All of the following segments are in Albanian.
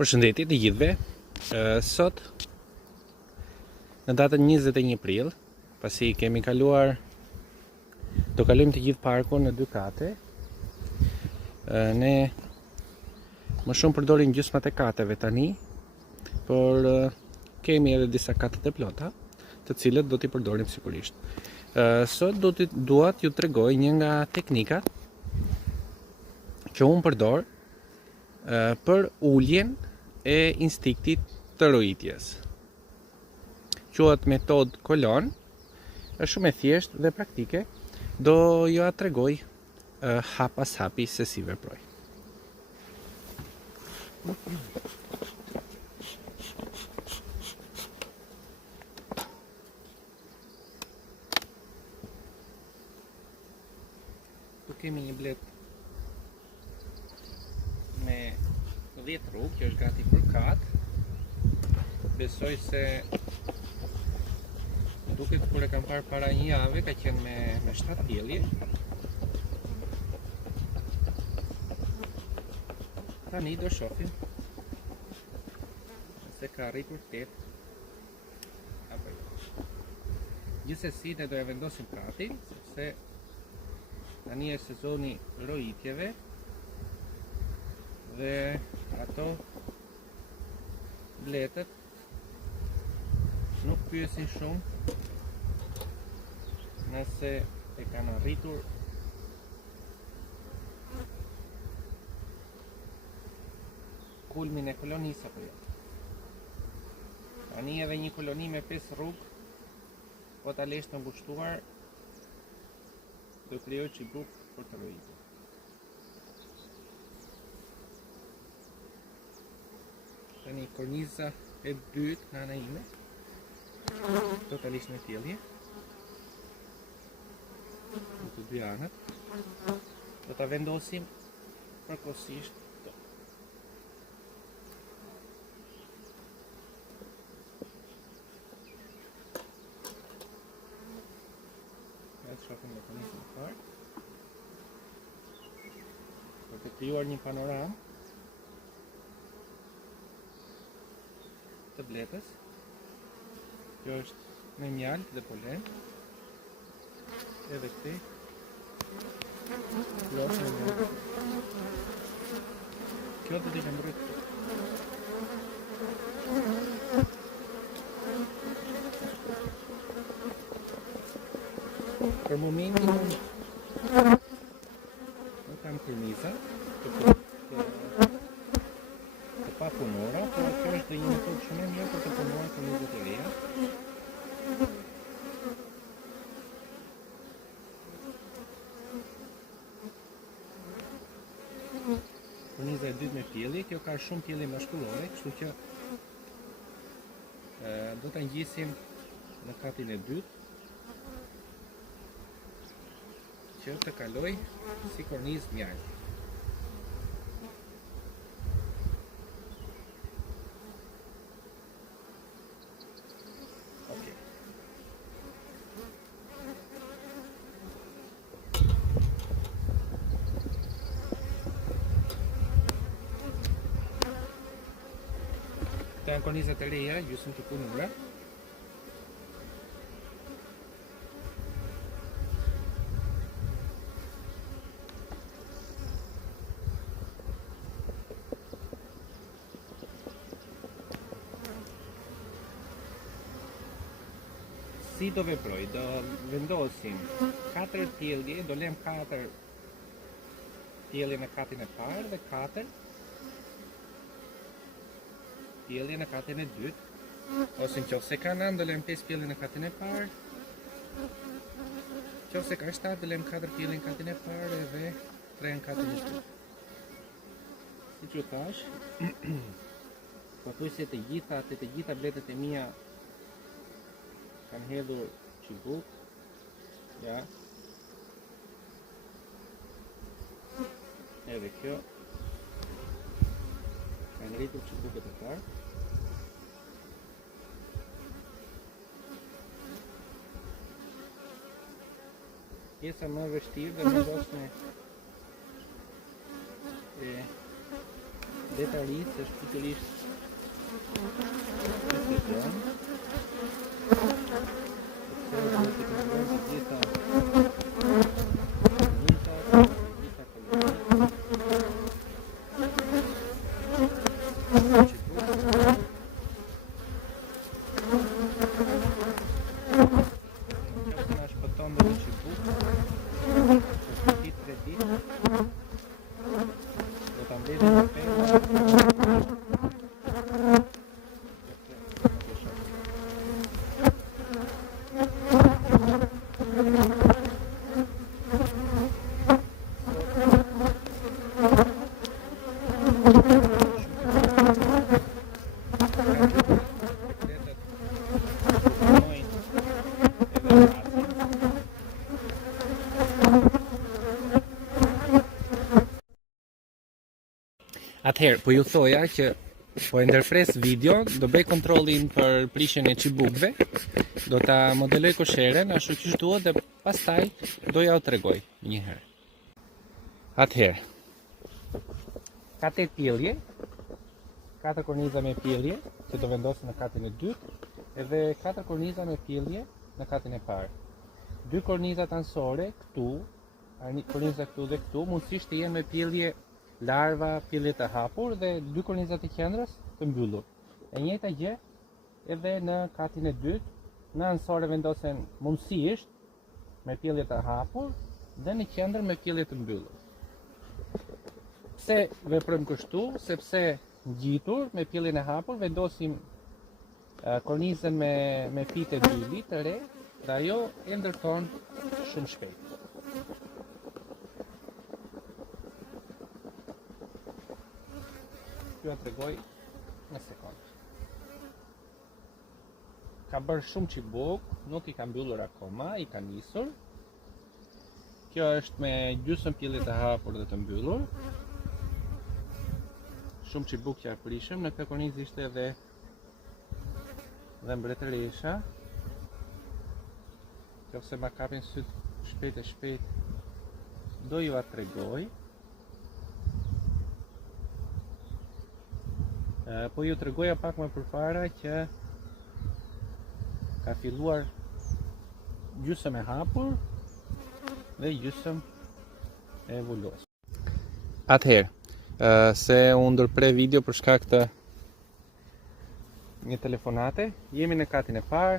Përshëndetje të gjithëve. Sot në datën 21 prill, pasi kemi kaluar, do kalojmë të gjithë parkun në 2 kate. Ne më shumë përdorim gjysmat e kateve tani, por kemi edhe disa katet e plota, të cilët do t'i përdorim sigurisht. Sot dua t'ju tregoj një nga teknikat që unë përdor për uljen e instiktit të rojitjes. Quhet metodë kolon, është shumë e thjeshtë dhe praktike. Do ju a tregoj hap pas hapi se si veproj. Tu kemi një blet me 10 rrugë, që është gati për kat. Besoj se duket kur e kam parë para një jave ka qenë me 7 pjellje. Tani do shohim se ka arritur 8 apo jo. Gjithsesi ne do e vendosim katin, sepse tani është sezoni rojitjeve dhe ato bletët nuk pyesin shumë nëse e kanë arritur kulmin e kolonisë apo jo. Tani edhe një koloni me 5 rrugë, po ta lesh të mbushtuar, do krijoj çibuk për të rrojitur. Tani korniza e dytë në ana ime, totalisht me pjellje, në të dy anët, do ta vendosim përkohësisht këto. Ne shohim me kornizën e parë, për të krijuar një panoramë të bletës. Kjo është me mjaltë dhe polen. Edhe këti plotë me mjaltë. Kjo do t'i lëmbëroj këtu. Për momentin nuk kam korniza të papunora, por kjo është një metodë shumë e mirë për të punuar kornizat e reja. Korniza e dytë me pjellje, kjo ka shumë pjellje mashkullore, kështu që do ta ngjisim në katin e dytë, që të kaloj si kornizë mjaltë. Këto janë kornizat e reja, gjysmë të punura. Si do veproj? Do vendosim 4 pjellje, do lem 4 pjellje në katin e parë dhe 4 pjellje në katin e dytë, ose nëse ka 9 do lem 5 pjellje në katin e parë, nëse ka 7 do lem 4 pjellje në katin e parë dhe 3 në katin e dytë. Si që thash, pothuajse të gjitha bletët e mia kanë hedhur çibuk, ja. Edhe kjo kanë rritur çibukët e parë. Pjesa më e vështirë dhe më dosme e detarisë është pikërisht precizion. Sepse do të kontrollojmë të gjitha Atëherë, po ju thoja që po e ndërpres video, do bëj kontrollin për prishjen e çibukëve, do ta modeloj kosheren ashtu siç duhet dhe pastaj do ja u tregoj një herë. Atëherë, ka 8 pjellje, 4 korniza me pjellje, që do vendosen në katin e dytë, edhe 4 korniza me pjellje në katin e parë. 2 kornizat anësore këtu, korniza këtu dhe këtu, mundësisht të jenë me pjellje larva, pjellje të hapur dhe 2 kornizat e qendrës të mbyllur. E njëjta gjë edhe në katin e dytë, në anësore vendosen mundësisht me pjellje të hapur dhe në qendër me pjellje të mbyllur. Pse veprojmë kështu? Sepse ngjitur me pjelljen e hapur vendosim kornizën me pite 2 të re dhe ajo e ndërton shumë shpejt. Ju a tregoj në sekondë. Ka bërë shumë çibuk, nuk i ka mbyllur akoma, i ka nisur. Kjo është me gjysmë pjellje të hapur dhe të mbyllur. Shumë çibuk që prishëm, në këtë kornizë ishte edhe mbretëresha. Nëse ma kapin syt shpejt e shpejt, do ju a tregoj. Po ju tregoja pak më përpara që ka filluar gjysmë e hapur dhe gjysmë e vulosur. Atëherë, se unë ndërprej video për shkak të një telefonate, jemi në katin e parë,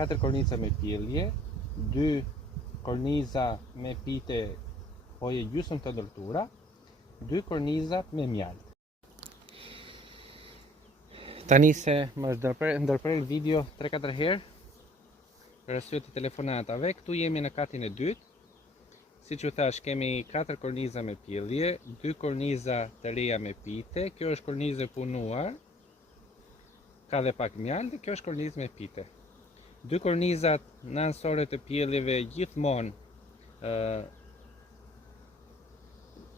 4 korniza me pjellje, 2 korniza me pite poje gjysmë të ndërtura, 2 kornizat me mjalt. Tani se më është ndërprerë video 3-4 herë për arsye të telefonatave, këtu jemi në katin e dytë. Siç ju thash, kemi 4 korniza me pjellje, 2 korniza të reja me pite, kjo është kornizë e punuar, ka dhe pak mjalt, kjo është kornizë me pite. 2 kornizat në anësore të pjelljeve gjithmonë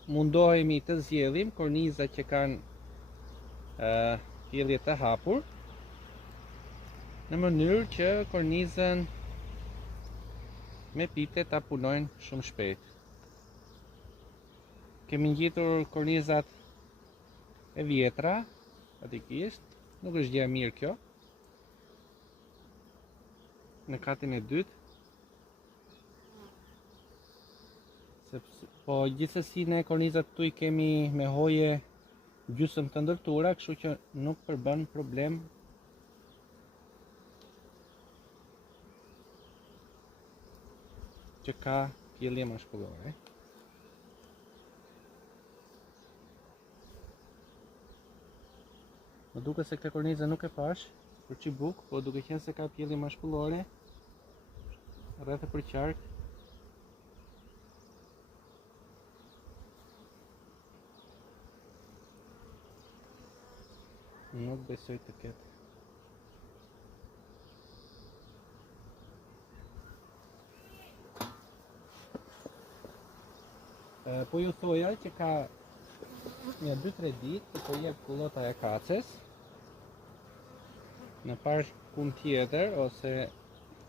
mundohemi të zgjedhim kornizat që kanë pjellje të hapur, në mënyrë që kornizën me pite ta punojnë shumë shpejt. Kemi ngjitur kornizat e vjetra, fatikisht, nuk është gjë e mirë kjo. Në katin e dytë, po gjithsesi ne kornizat këtu i kemi me hoje gjysmë të ndërtura, kështu që nuk përbën problem që ka pjellje mashkullore. Më duket se këtë kornizë nuk e pash për çibuk, po duke qenë se ka pjellje mashkullore rreth e përqark, nuk besoj të ketë. Po ju thoja që ka një 2-3 ditë që po jep kullota e kaces në parkun tjetër ose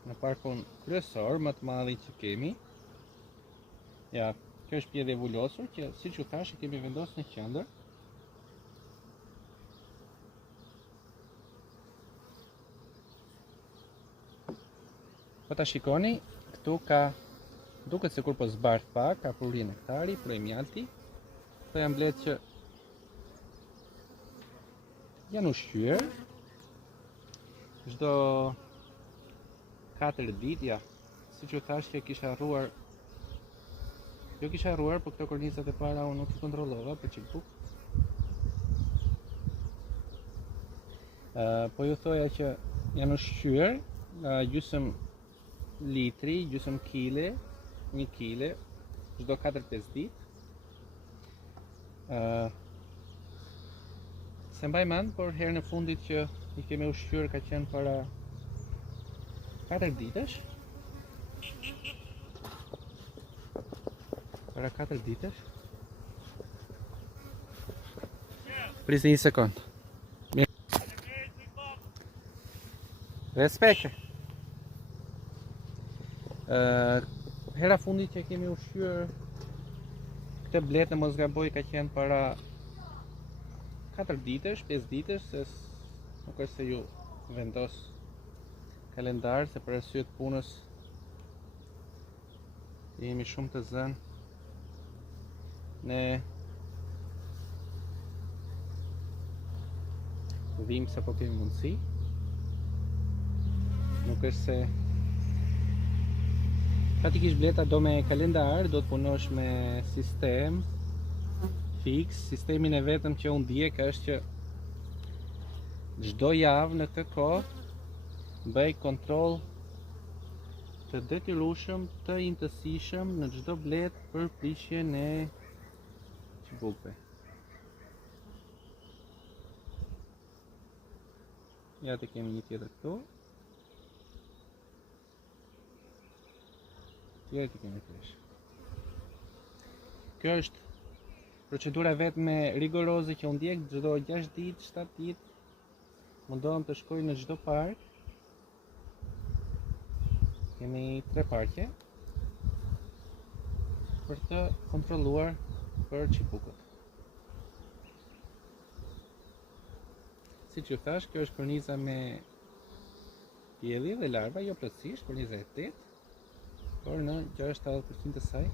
në parkun kryesor më të madhi që kemi. Ja, kjo është pjellje vulosur që siç ju thash e kemi vendosur në qendër. Po ta shikoni, këtu ka duket sikur po zbardh pak, ka prurje nektari, prurje mjalti. Këto janë bletë që janë ushqyer. Çdo 4 ditë, ja, siç u thash që kisha harruar. Jo kisha harruar, por këto kornizat e para unë nuk i kontrollova për çik buk. Po ju thoja që janë ushqyer gjysmë litri, gjysmë kile, 1 kile, çdo 4-5 ditë. Se mbaj mend, por herën e fundit që i kemi ushqyer ka qenë para 4 ditësh. Para 4 ditësh. Prisni 1 sekond. Respekte. Hera fundit që kemi ushqyer këtë bletë, mos gaboj, ka qenë para 4 ditësh, 5 ditësh, se nuk është se ju vendos kalendar, se për arsye të punës jemi shumë të zënë. Ne vim sa po kemi mundësi. Nuk është se fatikisht bleta do me kalendar, do të punosh me sistem fix. Sistemin e vetëm që unë ndjek është që çdo javë në këtë kohë bëj kontroll të detyrueshëm, të intësishëm në çdo bletë për prishjen e çibukëve. Ja të kemi një tjetër këtu. Tjetër të kemi fresh. Kjo është procedura vetme rigoroze që unë ndjek çdo 6 ditë, 7 ditë. Mundohem të shkoj në çdo park. Kemi 3 parke për të kontrolluar për çibukët. Siç ju thash, kjo është korniza me pjelli dhe larva, jo plotësisht, korniza e 8, por në 60-70% të saj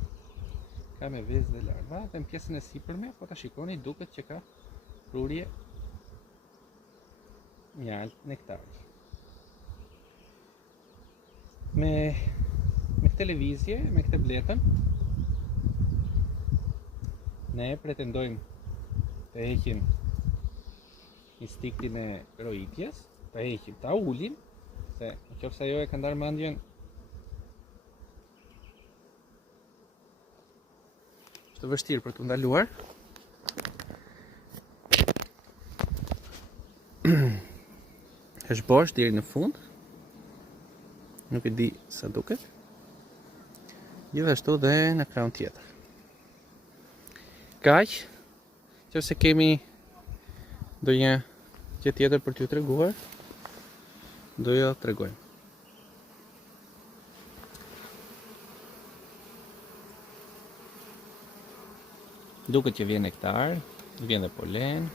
ka me vezë dhe larva, dhe në pjesën e sipërme, po ta shikoni, duket që ka prurje mjalt nektari. Me këtë lëvizje, me këtë bletën, ne pretendojmë të heqim instiktin e rojitjes, të heqim, ta ulim, se nëse ajo e ka ndarë mendjen, është vështirë për të ndaluar. Është bosh deri në fund. Nuk e di sa duket. Gjithashtu dhe në krahun tjetër. Kaq, nëse kemi ndonjë gjë tjetër për t'ju treguar, do jo tregojmë. Duket që vjen nektar, vjen dhe polen.